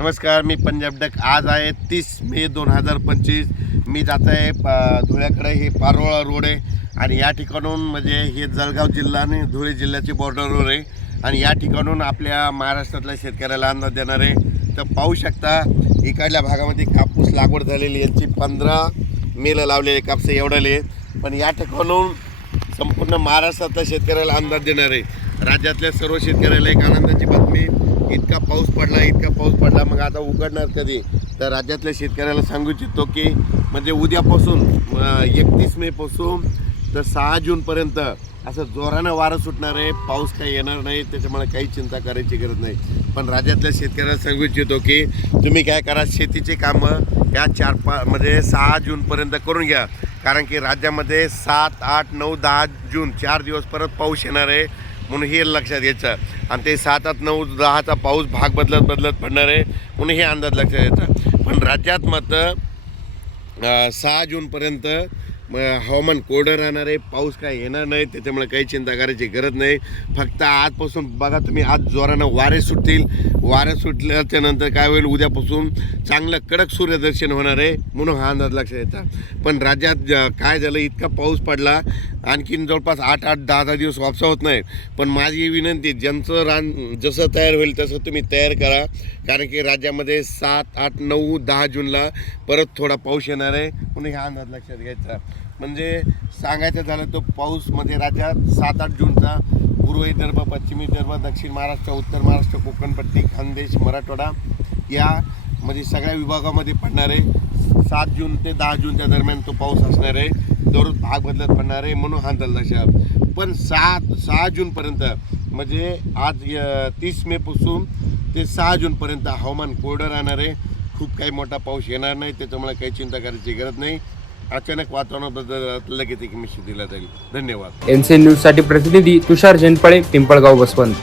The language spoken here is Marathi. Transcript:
नमस्कार मी पंजाब डक. आज आहे तीस मे दोन हजार पंचवीस. मी जात आहे पा धुळ्याकडे. हे पारोळा रोड आहे. आणि या ठिकाणून म्हणजे हे जळगाव जिल्हा आणि धुळे जिल्ह्याची बॉर्डरवर आहे. आणि या ठिकाणून आपल्या महाराष्ट्रातल्या शेतकऱ्याला अंदाज देणार आहे. तर पाहू शकता इकडल्या भागामध्ये कापूस लागवड झालेली यांची पंधरा मेला लावलेले कापस एवढाले. पण या ठिकाणून संपूर्ण महाराष्ट्रातल्या शेतकऱ्याला अंदाज देणार आहे. राज्यातल्या सर्व शेतकऱ्याला एक आनंदाची बातमी. इतका पाऊस पडला इतका पाऊस पडला मग आता उघडणार कधी? तर राज्यातल्या शेतकऱ्याला सांगू इच्छितो की म्हणजे उद्यापासून एकतीस मेपासून तर सहा जूनपर्यंत असं जोरानं वारं सुटणार आहे पाऊस काही येणार नाही त्याच्यामुळे काही चिंता करायची गरज नाही. पण राज्यातल्या शेतकऱ्याला सांगू इच्छितो की तुम्ही काय करा शेतीची कामं या चार पा म्हणजे सहा जूनपर्यंत करून घ्या. कारण की राज्यामध्ये सात आठ नऊ दहा जून चार दिवस परत पाऊस येणार आहे. म्हणून हे लक्षात घ्यायचं आणि ते सात आठ नऊ दहाचा पाऊस भाग बदलत बदलत पडणार आहे म्हणून हे अंदाज लक्षात घ्यायचा पण राज्यात मात्र सहा जूनपर्यंत हवामान कोरडं राहणार आहे पाऊस काय येणार नाही त्याच्यामुळे काही चिंता करायची गरज नाही. फक्त आजपासून बघा तुम्ही आज जोरानं वारे सुटतील. वारे सुटल्याच्या नंतर काय होईल? उद्यापासून चांगलं कडक सूर्यदर्शन होणार आहे म्हणून हा अंदाज लक्षात येता पण राज्यात काय झालं? इतका पाऊस पडला आणखीन जवळपास आठ आठ दहा दहा दिवस वापसा होत नाही पण माझी विनंती ज्यांचं रान जसं तयार होईल तसं तुम्ही तयार करा. कारण की राज्यामध्ये सात आठ नऊ दहा जूनला परत थोडा पाऊस येणार आहे. म्हणून हा अंदाज लक्षात घ्यायचा. म्हणजे सांगायचं झालं तो पाऊसमध्ये राज्यात सात आठ जूनचा पूर्व विदर्भ पश्चिम विदर्भ दक्षिण महाराष्ट्र उत्तर महाराष्ट्र कोकणपट्टी खानदेश मराठवाडा या म्हणजे सगळ्या विभागामध्ये पडणार आहे. सात जून ते दहा जूनच्या दरम्यान तो पाऊस असणार आहे. दररोज भाग बदलत पडणार आहे म्हणून हा लक्षात पण सहा सहा जूनपर्यंत म्हणजे आज तीस मेपासून ते सहा जूनपर्यंत हवामान कोरडं राहणार आहे. खूप काही मोठा पाऊस येणार नाही त्याच्यामुळे काही चिंता करायची गरज नाही. अचानक वातावरण बदल लगेच एक मिशी दिला जाईल. धन्यवाद. एनसीएन न्यूज प्रतिनिधी तुषार झेंडपळे पिंपळगाव बसवंत.